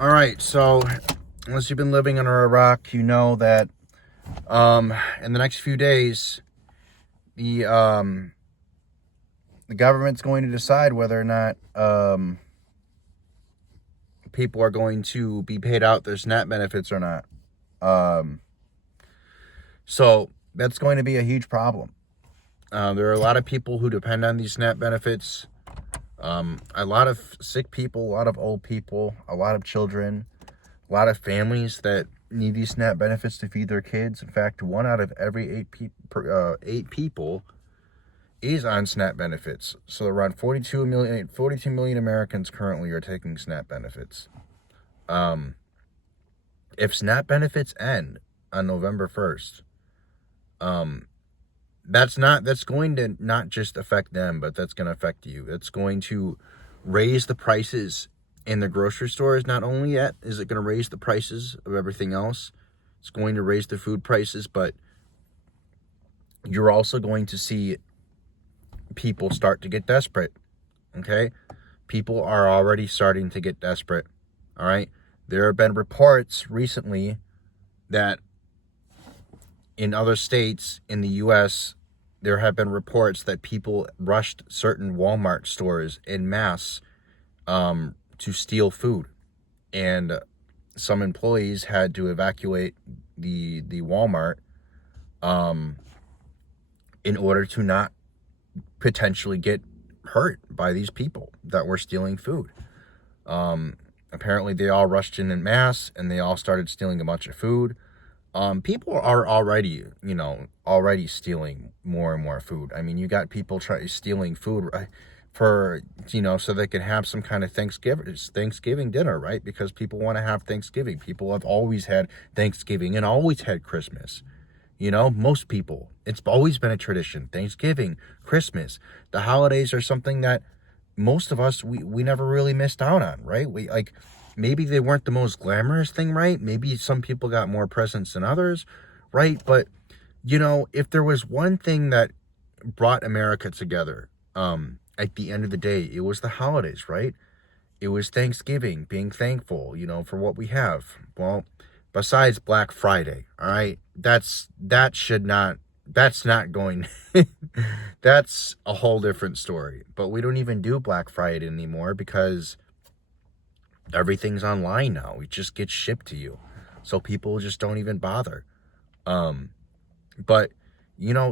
All right, so unless you've been living under a rock, you know that in the next few days, the um, the government's going to decide whether or not people are going to be paid out their SNAP benefits or not. Um, so that's going to be a huge problem. There are a lot of people who depend on these SNAP benefits. A lot of sick people, a lot of old people, a lot of children, a lot of families that need these SNAP benefits to feed their kids. In fact, 1 out of every eight people is on SNAP benefits. So around 42 million Americans currently are taking SNAP benefits. If SNAP benefits end on November 1st, that's going to not just affect them, but that's going to affect you. It's going to raise the prices in the grocery stores. Not only yet is it going to raise the prices of everything else, it's going to raise the food prices, but you're also going to see people start to get desperate. Okay? People are already starting to get desperate. All right? There have been reports recently that in other states in the U.S., there have been reports that people rushed certain Walmart stores en masse to steal food. And some employees had to evacuate the Walmart in order to not potentially get hurt by these people that were stealing food. Apparently, they all rushed in masse and they all started stealing a bunch of food. People are already stealing more and more food. I mean, you got people stealing food for, so they can have some kind of Thanksgiving dinner, right? Because people want to have Thanksgiving. People have always had Thanksgiving and always had Christmas. Most people, it's always been a tradition. Thanksgiving, Christmas, the holidays are something that most of us, we never really missed out on, right? Maybe they weren't the most glamorous thing, right? Maybe some people got more presents than others, right? But, if there was one thing that brought America together, at the end of the day, it was the holidays, right? It was Thanksgiving, being thankful, for what we have. Well, besides Black Friday, all right? That's not going, that's a whole different story. But we don't even do Black Friday anymore because everything's online now. It just gets shipped to you. So people just don't even bother. But,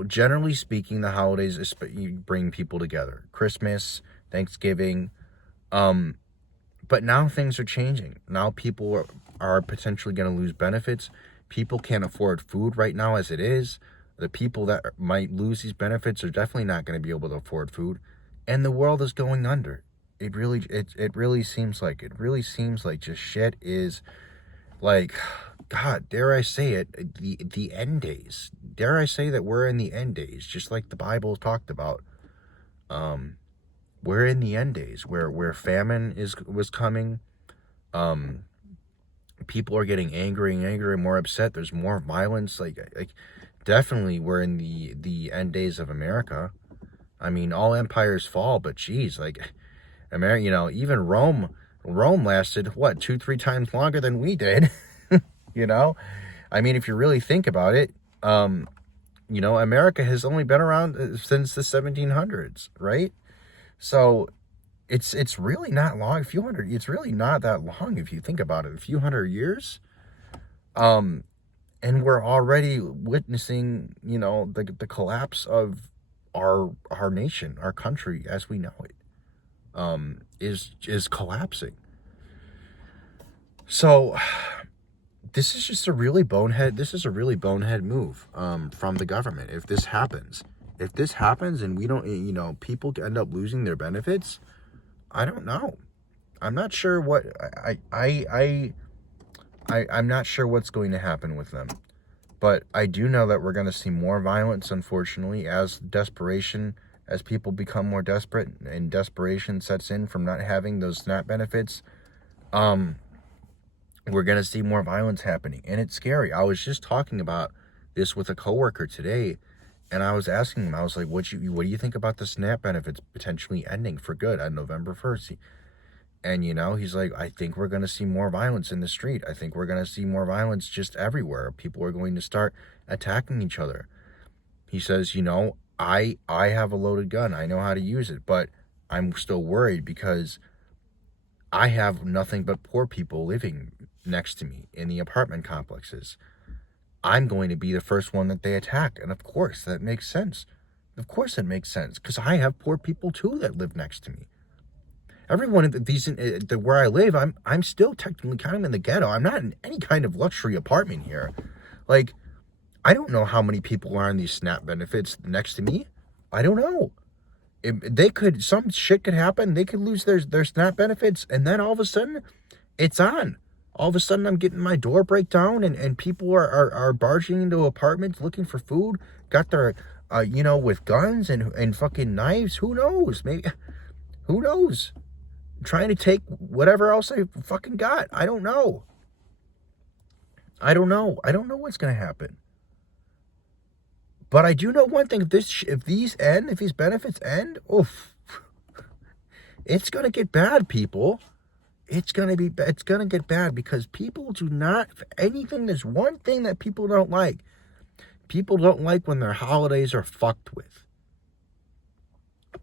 generally speaking, the holidays bring people together. Christmas, Thanksgiving. But now things are changing. Now people are potentially going to lose benefits. People can't afford food right now as it is. The people that might lose these benefits are definitely not going to be able to afford food. And the world is going under. It really seems like just shit is like, God, dare I say it, the end days. Dare I say that we're in the end days, just like the Bible talked about. We're in the end days where famine was coming. People are getting angry and more upset. There's more violence. Like definitely we're in the end days of America. I mean, all empires fall, but geez, America, even Rome lasted, what, 2-3 times longer than we did, I mean, if you really think about it, America has only been around since the 1700s, right? So it's really not long, it's really not that long if you think about it, a few hundred years. And we're already witnessing, the collapse of our nation, our country as we know it. Is collapsing. So this is a really bonehead move from the government. If this happens and we don't, people end up losing their benefits, I don't know. I'm not sure what I'm not sure what's going to happen with them. But I do know that we're going to see more violence, unfortunately, as people become more desperate and desperation sets in from not having those SNAP benefits. We're going to see more violence happening. And it's scary. I was just talking about this with a coworker today, and I was asking him, I was like, what do you think about the SNAP benefits potentially ending for good on November 1st? And, you know, he's like, I think we're going to see more violence in the street. I think we're going to see more violence just everywhere. People are going to start attacking each other. He says, you know, I have a loaded gun. I know how to use it, but I'm still worried because I have nothing but poor people living next to me in the apartment complexes. I'm going to be the first one that they attack. And of course, that makes sense. Of course it makes sense because I have poor people too that live next to me. Everyone at where I live, I'm still technically kind of in the ghetto. I'm not in any kind of luxury apartment here. Like, I don't know how many people are on these SNAP benefits next to me. I don't know. Some shit could happen. They could lose their SNAP benefits, and then all of a sudden, it's on. All of a sudden, I'm getting my door break down, and people are barging into apartments looking for food. Got their, with guns and fucking knives. Who knows? Maybe, who knows? Trying to take whatever else I fucking got. I don't know. I don't know what's going to happen. But I do know one thing. If these benefits end, oof, it's going to get bad, people. It's going to get bad because people do not, if anything, there's one thing that people don't like. People don't like when their holidays are fucked with.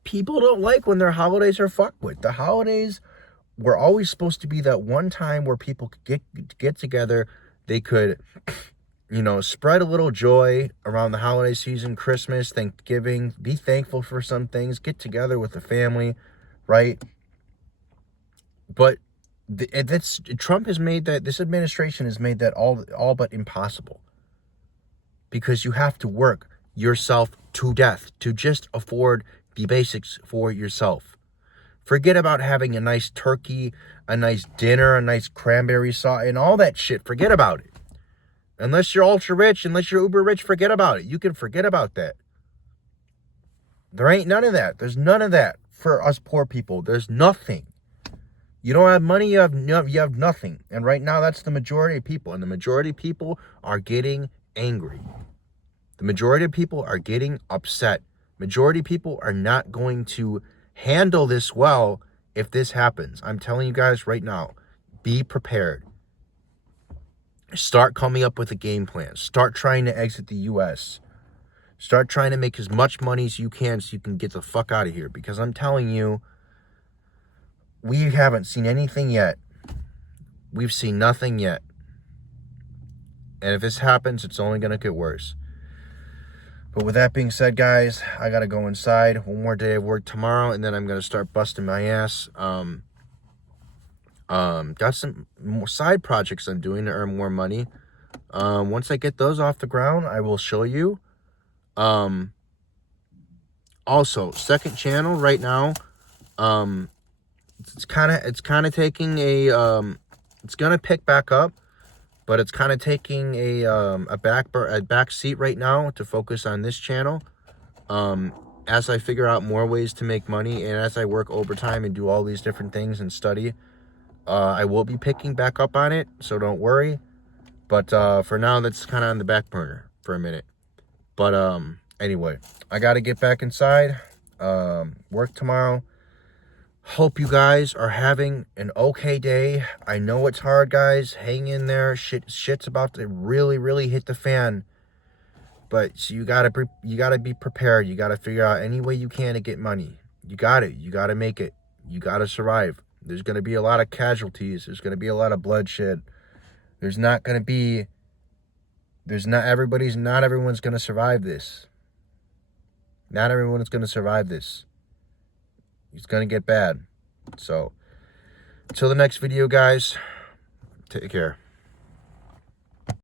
People don't like when their holidays are fucked with. The holidays were always supposed to be that one time where people could get together. They could, spread a little joy around the holiday season, Christmas, Thanksgiving, be thankful for some things, get together with the family, right? But Trump has made that, this administration has made that all but impossible. Because you have to work yourself to death to just afford the basics for yourself. Forget about having a nice turkey, a nice dinner, a nice cranberry sauce, and all that shit. Forget about it. Unless you're ultra rich, unless you're uber rich, forget about it. You can forget about that. There ain't none of that. There's none of that for us poor people. There's nothing. You don't have money, you have nothing. And right now, that's the majority of people. And the majority of people are getting angry. The majority of people are getting upset. Majority of people are not going to handle this well if this happens. I'm telling you guys right now, be prepared. Start coming up with a game plan. Start trying to exit the U.S. Start trying to make as much money as you can so you can get the fuck out of here. Because I'm telling you, we haven't seen anything yet. We've seen nothing yet. And if this happens, it's only going to get worse. But with that being said, guys, I got to go inside. One more day of work tomorrow, and then I'm going to start busting my ass. Got some more side projects I'm doing to earn more money. Once I get those off the ground, I will show you. Also, second channel right now, it's kind of taking it's going to pick back up. But it's kind of taking a back seat right now to focus on this channel. As I figure out more ways to make money and as I work overtime and do all these different things and study, I will be picking back up on it, so don't worry. But for now, that's kind of on the back burner for a minute. But anyway, I got to get back inside, work tomorrow. Hope you guys are having an okay day. I know it's hard, guys. Hang in there. Shit's about to really, really hit the fan. But so you gotta be prepared. You gotta figure out any way you can to get money. You got it. You gotta make it. You gotta survive. There's gonna be a lot of casualties. There's gonna be a lot of bloodshed. Not everyone's gonna survive this. Not everyone is gonna survive this. It's going to get bad. So, until the next video, guys, take care.